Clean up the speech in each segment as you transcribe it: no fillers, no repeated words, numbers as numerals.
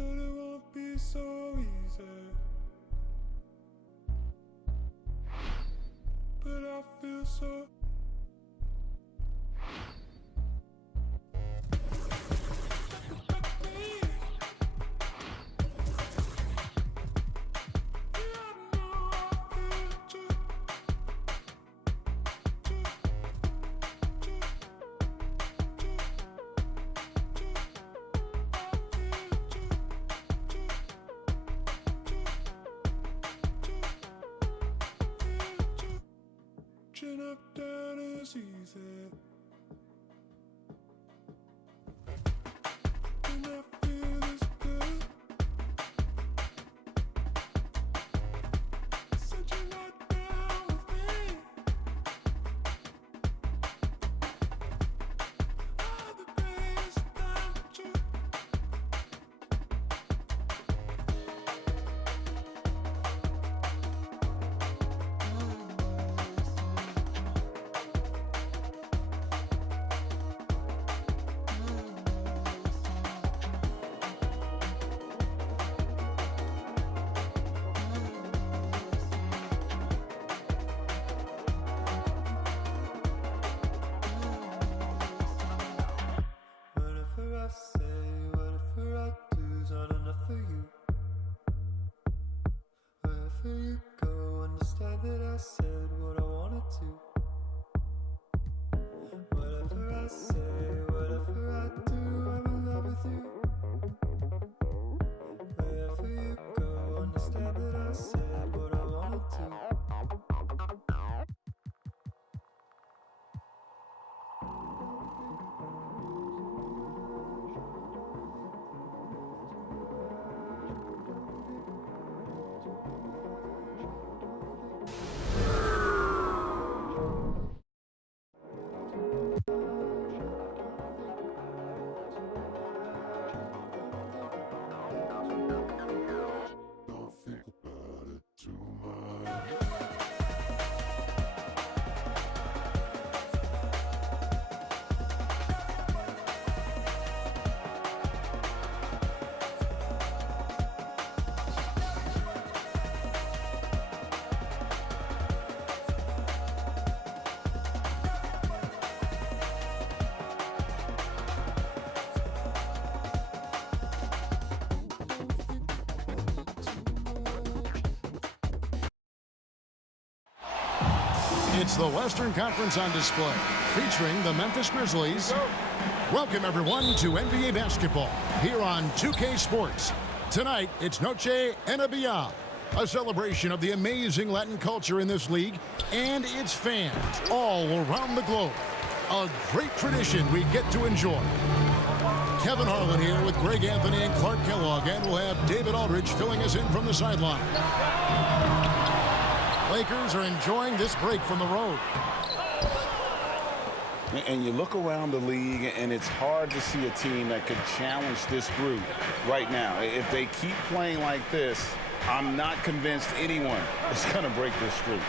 said it won't be so easy, but I feel so. Chin up, down is easy, and I feel this good. Said you're not down with me. All the best time to. Whatever I say, whatever I do's not enough for you. Wherever you go, understand that I said what I wanted to. Whatever I say, whatever I do, I'm in love with you. Wherever you go, understand that I said what I wanted to. Don't think about it too much. It's the Western Conference on display, featuring the Memphis Grizzlies. Welcome, everyone, to NBA basketball here on 2K Sports. Tonight, it's Noche NBA, a celebration of the amazing Latin culture in this league and its fans all around the globe. A great tradition we get to enjoy. Kevin Harlan here with Greg Anthony and Clark Kellogg, and we'll have David Aldridge filling us in from the sideline. Lakers are enjoying this break from the road. And you look around the league, and it's hard to see a team that could challenge this group right now. If they keep playing like this, I'm not convinced anyone is going to break this streak.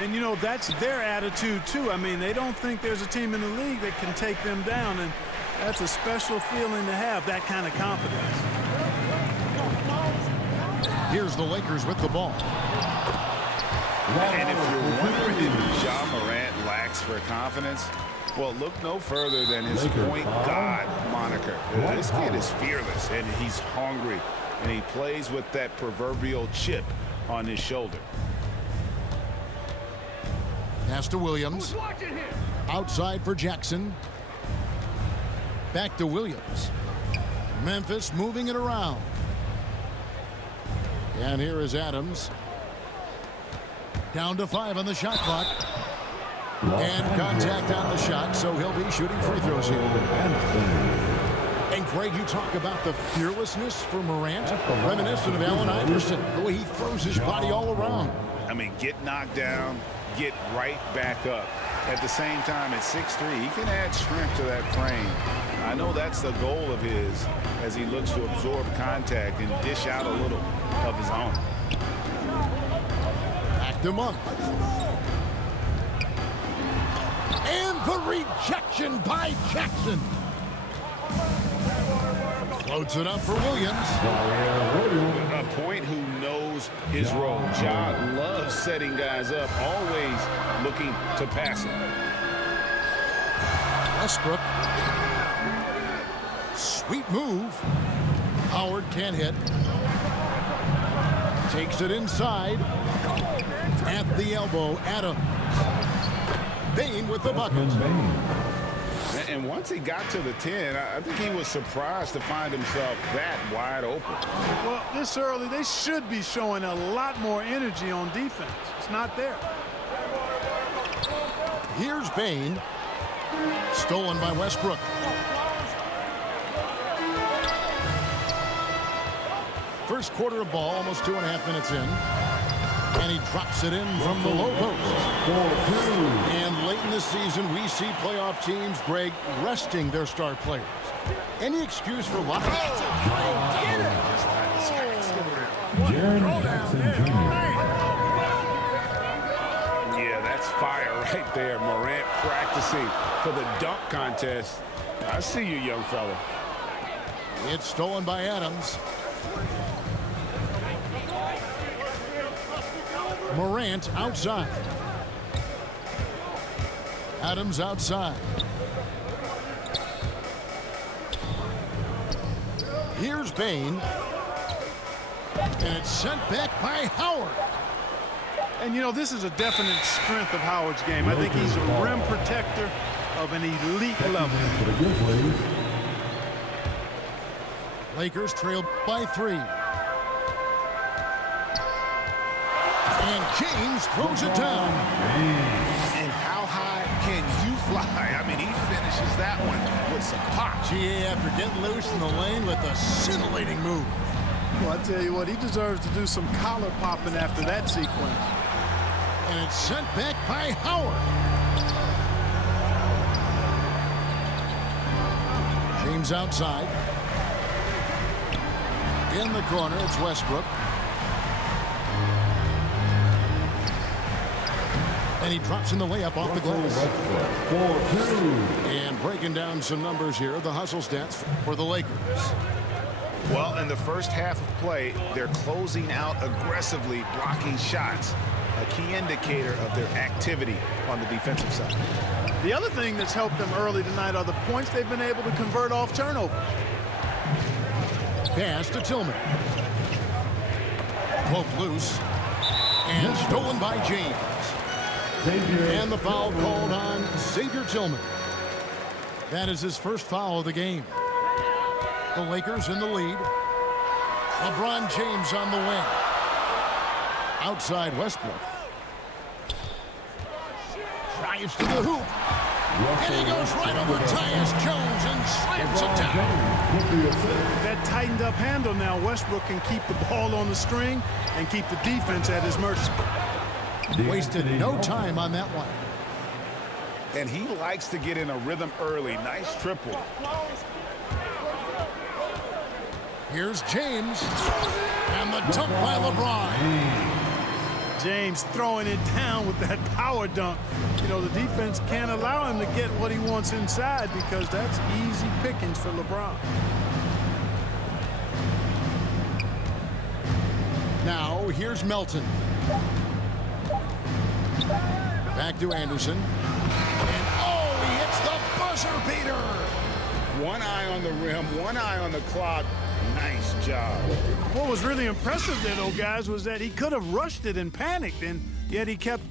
And, you know, that's their attitude, too. I mean, they don't think there's a team in the league that can take them down, and that's a special feeling to have, that kind of confidence. Here's the Lakers with the ball. And if you're wondering if Ja Morant lacks for confidence, well, look no further than his point guard moniker. This kid is fearless, and he's hungry, and he plays with that proverbial chip on his shoulder. Pass to Williams. Outside for Jackson. Back to Williams. Memphis moving it around. And here is Adams. Down to 5 on the shot clock. And contact on the shot, so he'll be shooting free throws here. And Greg, you talk about the fearlessness for Morant, reminiscent of Allen Iverson, the way he throws his body all around. I mean, get knocked down, get right back up. At the same time, at 6'3", he can add strength to that frame. I know that's the goal of his as he looks to absorb contact and dish out a little of his own. Back to Monk. And the rejection by Jackson. Loads it up for Williams. A point who knows his role. Ja loves setting guys up, always looking to pass him. Westbrook. Sweet move. Howard can't hit. Takes it inside. At the elbow, Adams. Bane with the bucket. And once he got to the 10, I think he was surprised to find himself that wide open. Well, this early, they should be showing a lot more energy on defense. It's not there. Here's Bane. Stolen by Westbrook. First quarter of ball, almost 2.5 minutes in. And he drops it in from the low post. And late in the season, we see playoff teams, Greg, resting their star players. Any excuse for what? Jaren Jackson Jr. Yeah, that's fire right there. Morant practicing for the dunk contest. I see you, young fella. It's stolen by Adams. Morant outside. Adams outside. Here's Bane. And it's sent back by Howard. And, you know, this is a definite strength of Howard's game. I think he's a rim protector of an elite level. Lakers trail by 3. And James throws it down. And how high can you fly? I mean, he finishes that one with some pop. GA after getting loose in the lane with a scintillating move. Well, I tell you what, he deserves to do some collar popping after that sequence. And it's sent back by Howard. James outside. In the corner, it's Westbrook. And he drops in the layup off the glass. And breaking down some numbers here, the hustle stats for the Lakers. Well, in the first half of play, they're closing out aggressively, blocking shots, a key indicator of their activity on the defensive side. The other thing that's helped them early tonight are the points they've been able to convert off turnovers. Pass to Tillman. Poked loose. And stolen by James. And the foul called on Xavier Tillman. That is his first foul of the game. The Lakers in the lead. LeBron James on the wing. Outside Westbrook. Drives to the hoop. And he goes right over Tyus Jones and slams it down. That tightened up handle now, Westbrook can keep the ball on the string and keep the defense at his mercy. Wasted no time on that one. And he likes to get in a rhythm early. Nice triple. Here's James. And the dunk by LeBron. James throwing it down with that power dunk. You know, the defense can't allow him to get what he wants inside because that's easy pickings for LeBron. Now, here's Melton. Back to Anderson. And oh, he hits the buzzer beater. One eye on the rim, one eye on the clock. Nice job. What was really impressive there, though, guys, was that he could have rushed it and panicked, and yet he kept.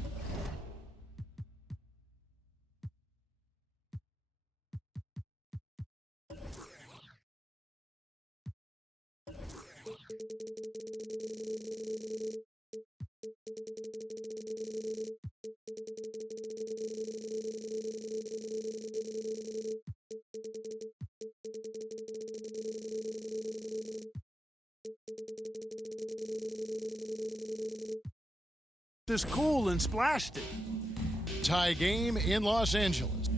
This cool and splashed it. Tie game in Los Angeles.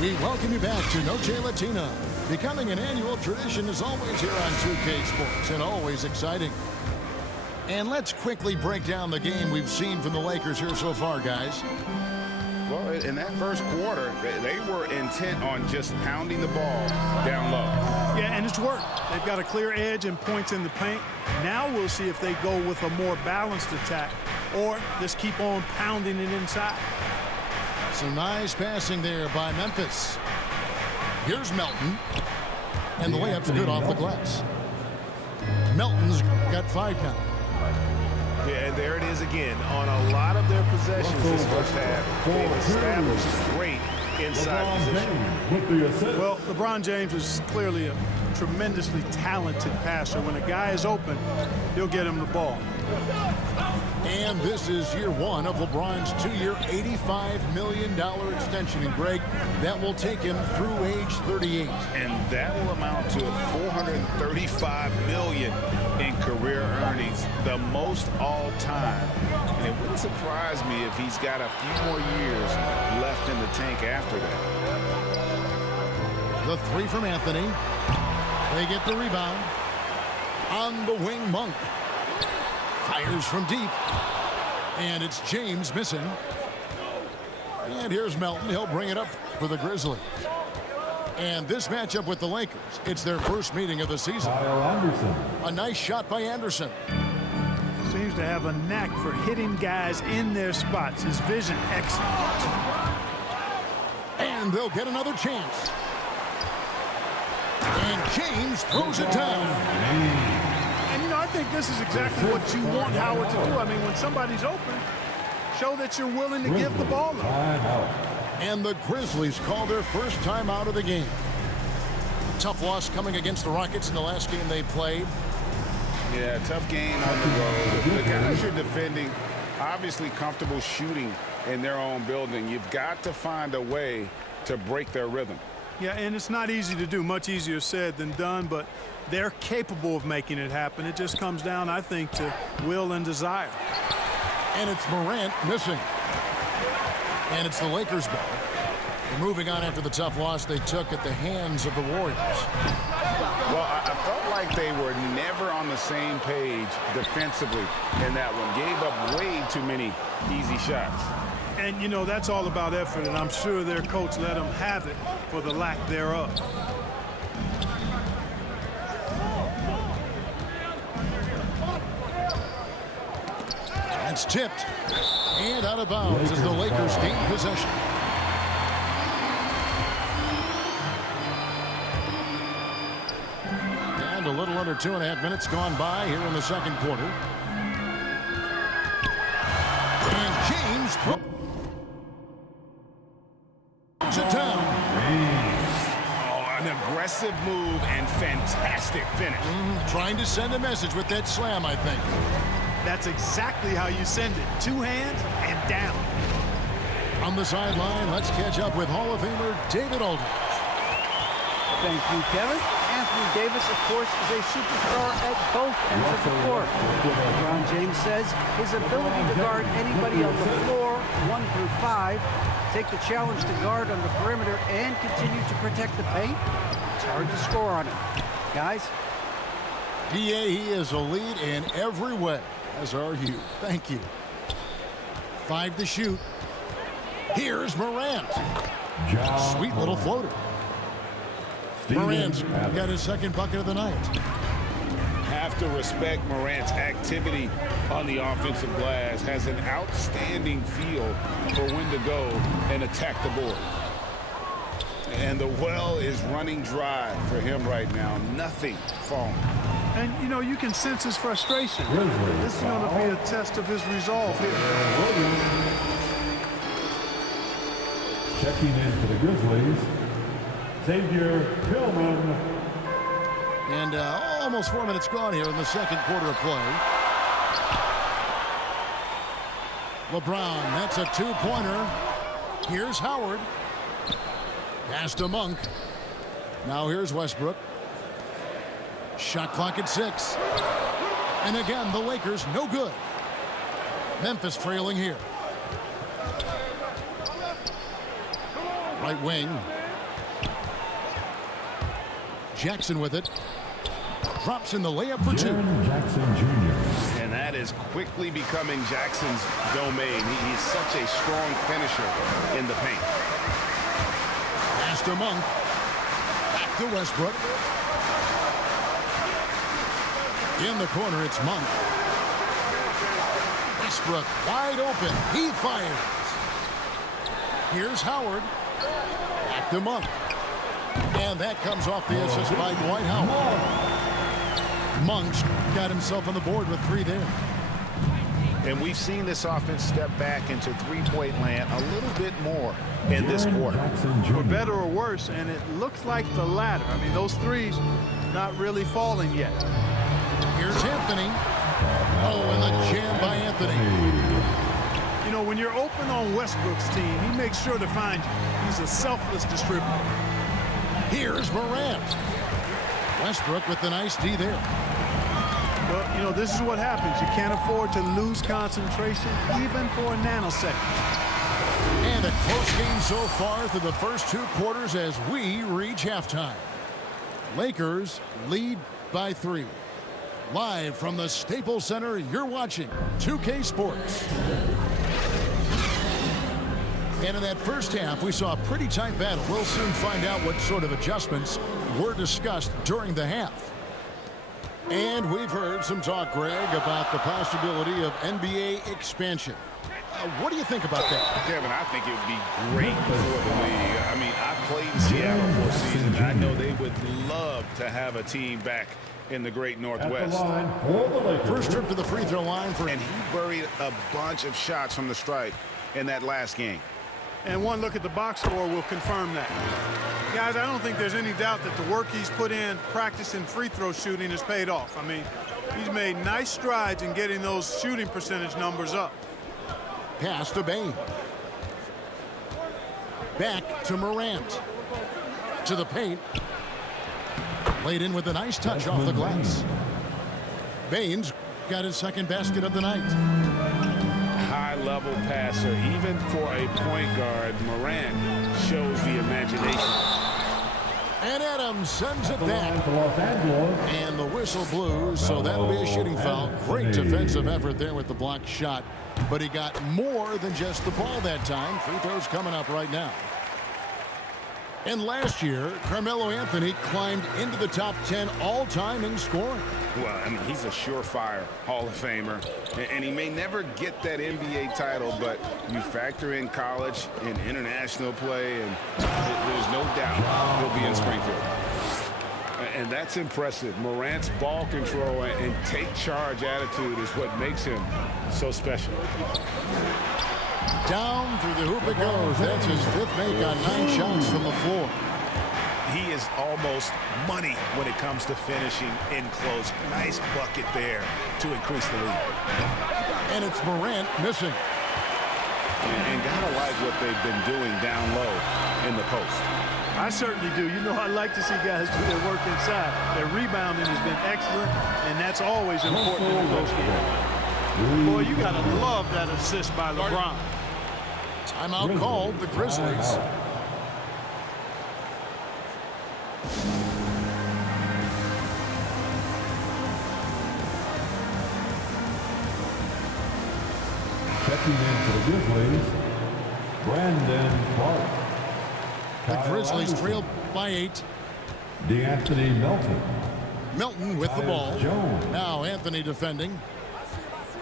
We welcome you back to Noche Latina. Becoming an annual tradition is always here on 2K Sports and always exciting. And let's quickly break down the game we've seen from the Lakers here so far, guys. Well, in that first quarter, they were intent on just pounding the ball down low. Yeah, and it's worked. They've got a clear edge and points in the paint. Now we'll see if they go with a more balanced attack or just keep on pounding it inside. Some nice passing there by Memphis. Here's Melton. And the layup's good off the glass. Melton's got 5 now. Yeah, and there it is again. On a lot of their possessions this first half, they've established great inside position. Well, LeBron James is clearly a tremendously talented passer. When a guy is open, he'll get him the ball. And this is year 1 of LeBron's 2-year, $85 million extension. And Greg, that will take him through age 38. And that will amount to $435 million in career earnings, the most all time. And it wouldn't surprise me if he's got a few more years left in the tank after that. The 3 from Anthony. They get the rebound. On the wing, Monk. Fires from deep. And it's James missing. And here's Melton. He'll bring it up for the Grizzlies. And this matchup with the Lakers, it's their first meeting of the season. A nice shot by Anderson. Seems to have a knack for hitting guys in their spots. His vision excellent. And they'll get another chance. And James throws it down. And, you know, I think this is exactly what you want Howard to do. I mean, when somebody's open, show that you're willing to give the ball up. And the Grizzlies call their first time out of the game. Tough loss coming against the Rockets in the last game they played. Yeah, tough game on the road. The guys you're defending, obviously comfortable shooting in their own building. You've got to find a way to break their rhythm. Yeah, and it's not easy to do. Much easier said than done, but they're capable of making it happen. It just comes down, I think, to will and desire. And it's Morant missing. And it's the Lakers' ball. They're moving on after the tough loss they took at the hands of the Warriors. Well, I felt like they were never on the same page defensively in that one. Gave up way too many easy shots. And, you know, that's all about effort, and I'm sure their coach let them have it for the lack thereof. That's tipped. And out of bounds as the Lakers gain possession. And a little under 2.5 minutes gone by here in the second quarter. And James throws it down. Oh, an aggressive move and fantastic finish. Trying to send a message with that slam, I think. That's exactly how you send it. 2 hands and down. On the sideline, let's catch up with Hall of Famer David Aldridge. Thank you, Kevin. Anthony Davis, of course, is a superstar at both ends of the court. LeBron James says his ability to guard anybody on the floor, 1 through 5, take the challenge to guard on the perimeter, and continue to protect the paint, it's hard to score on him. Guys? PA, he is a lead in every way, as are you. Thank you. 5 to shoot. Here's Morant. Sweet little floater. Morant's got his second bucket of the night. Have to respect Morant's activity on the offensive glass. Has an outstanding feel for when to go and attack the board. And the well is running dry for him right now. Nothing falling. And, you know, you can sense his frustration. This is going to be a test of his resolve here. Checking in for the Grizzlies, Xavier Tillman. And almost 4 minutes gone here in the second quarter of play. LeBron, that's a 2-pointer. Here's Howard. Pass to Monk. Now here's Westbrook. Shot clock at 6. And again, the Lakers no good. Memphis trailing here. Right wing. Jackson with it. Drops in the layup for 2. Jackson Jr. And that that is quickly becoming Jackson's domain. He's such a strong finisher in the paint. Pass to Monk. Back to Westbrook. In the corner, it's Monk. Westbrook wide open. He fires. Here's Howard. Back to Monk. And that comes off the assist by Dwight Howard. Monk's got himself on the board with 3 there. And we've seen this offense step back into three-point land a little bit more in this quarter. For better or worse, and it looks like the latter. I mean, those threes not really falling yet. Here's Anthony. Oh, and the jam by Anthony. You know, when you're open on Westbrook's team, he makes sure to find you. He's a selfless distributor. Here's Morant. Westbrook with the nice D there. Well, you know, this is what happens. You can't afford to lose concentration even for a nanosecond. And a close game so far through the first 2 quarters as we reach halftime. Lakers lead by 3. Live from the Staples Center, you're watching 2K Sports. And in that first half, we saw a pretty tight battle. We'll soon find out what sort of adjustments were discussed during the half. And we've heard some talk, Greg, about the possibility of NBA expansion. What do you think about that? Kevin, I think it would be great for the league. I mean, I played in Seattle for a season. I know they would love to have a team back in the great Northwest. First trip to the free throw line for... And he buried a bunch of shots from the stripe in that last game. And one look at the box score will confirm that. Guys, I don't think there's any doubt that the work he's put in practicing free throw shooting has paid off. I mean, he's made nice strides in getting those shooting percentage numbers up. Pass to Bane. Back to Morant. To the paint. Laid in with a nice touch off the glass. Bane's got his second basket of the night. High-level passer. Even for a point guard, Morant shows the imagination. And Adams sends it back. And the whistle blew, so that'll be a shooting foul. Great defensive effort there with the blocked shot. But he got more than just the ball that time. Free throws coming up right now. And last year, Carmelo Anthony climbed into the top 10 all-time in scoring. Well, I mean, he's a surefire Hall of Famer. And he may never get that NBA title, but you factor in college and international play, and there's no doubt he'll be in Springfield. And that's impressive. Morant's ball control and take charge attitude is what makes him so special. Down through the hoop it goes. That's his 5th make on 9 shots from the floor. He is almost money when it comes to finishing in close. Nice bucket there to increase the lead. And it's Morant missing. And gotta like what they've been doing down low in the post. I certainly do. You know, I like to see guys do their work inside. Their rebounding has been excellent, and that's always important in a close game. Boy, you got to love that assist by LeBron. Timeout called, the Grizzlies. Checking in for the Grizzlies, Brandon Clark. The Grizzlies trailed by 8. DeAnthony Melton. Melton with the ball. Jones. Now Anthony defending.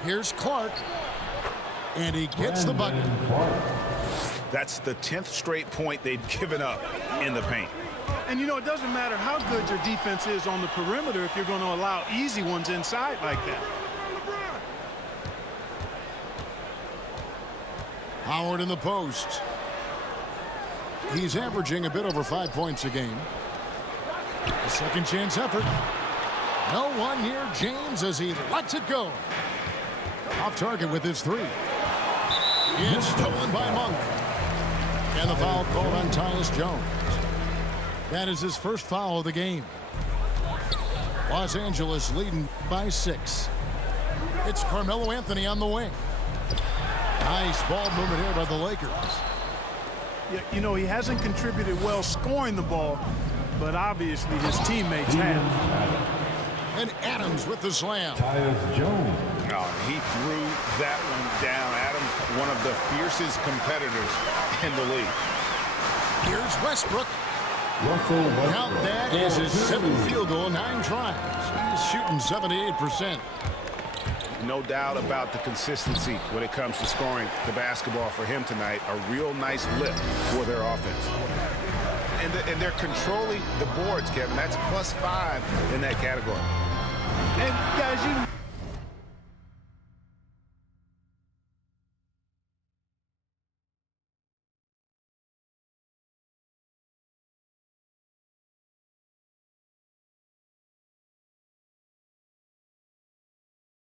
Here's Clark. And he gets the bucket. That's the 10th straight point they've given up in the paint. And, you know, it doesn't matter how good your defense is on the perimeter if you're going to allow easy ones inside like that. Howard in the post. He's averaging a bit over 5 points a game. A second chance effort. No one near James as he lets it go. Off target with his 3. It's stolen by Monk. And the foul called on Tyus Jones. That is his first foul of the game. Los Angeles leading by 6. It's Carmelo Anthony on the wing. Nice ball movement here by the Lakers. Yeah, you know, he hasn't contributed well scoring the ball, but obviously his teammates have. And Adams with the slam. Tyus Jones. Oh, he threw that one down. Adams, one of the fiercest competitors in the league. Here's Westbrook. Russell Westbrook. Count that is his 7th field goal, 9 tries. He's shooting 78%. No doubt about the consistency when it comes to scoring the basketball for him tonight. A real nice lift for their offense. And they're controlling the boards, Kevin. That's +5 in that category. And guys, you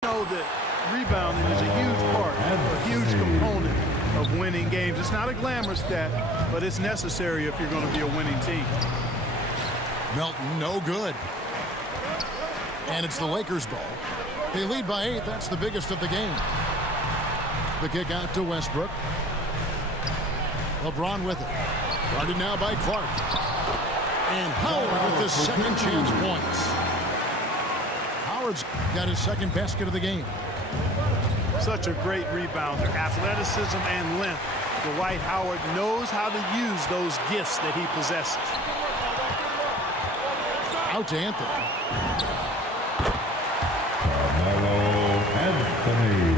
know that rebounding is a huge part, a huge component of winning games. It's not a glamorous stat, but it's necessary if you're going to be a winning team. Melton, no good. And it's the Lakers' ball. They lead by 8. That's the biggest of the game. The kick out to Westbrook. LeBron with it. Guarded now by Clark. And Howard with the second chance points. Howard's got his second basket of the game. Such a great rebounder. Athleticism and length. Dwight Howard knows how to use those gifts that he possesses. Out to Anthony. Carmelo Anthony.